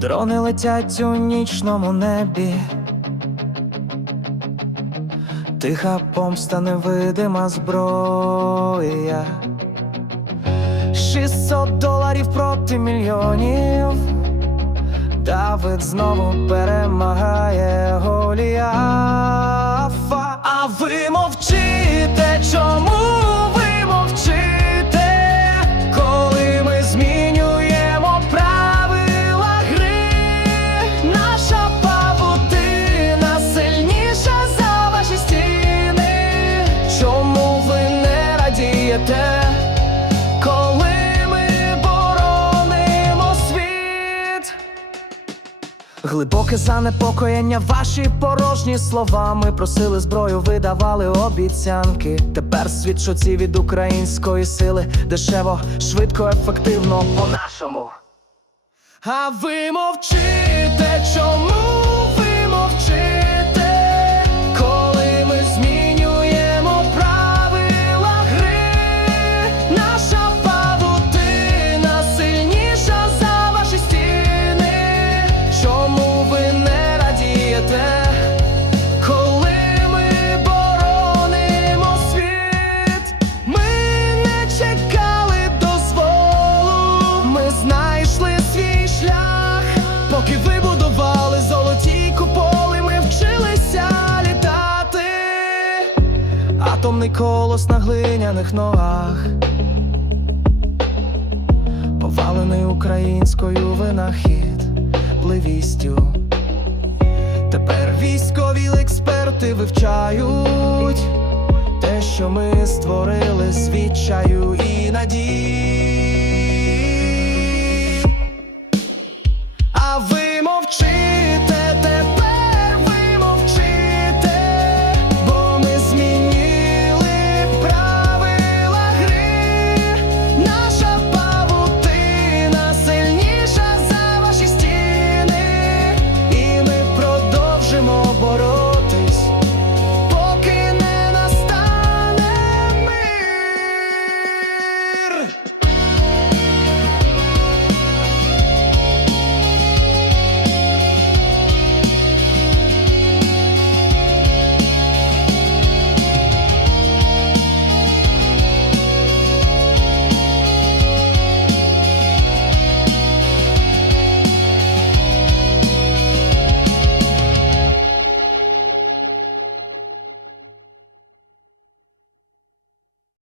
Дрони летять у нічному небі. Тиха помста невидима зброя. 600 доларів проти мільйонів. Давид знову перемагає Голіафа. А ви мовчите, радієте? Коли ми боронимо світ, глибоке занепокоєння, ваші порожні слова. Ми просили зброю, видавали обіцянки. Тепер світ шоці від української сили, дешево, швидко, ефективно по-нашому. А ви мовчите, чому Атомний колос на глиняних ногах, повалений українською винахід, ливістю. Тепер військові експерти вивчають те, що ми створили з відчаю і надій. А ви мовчите,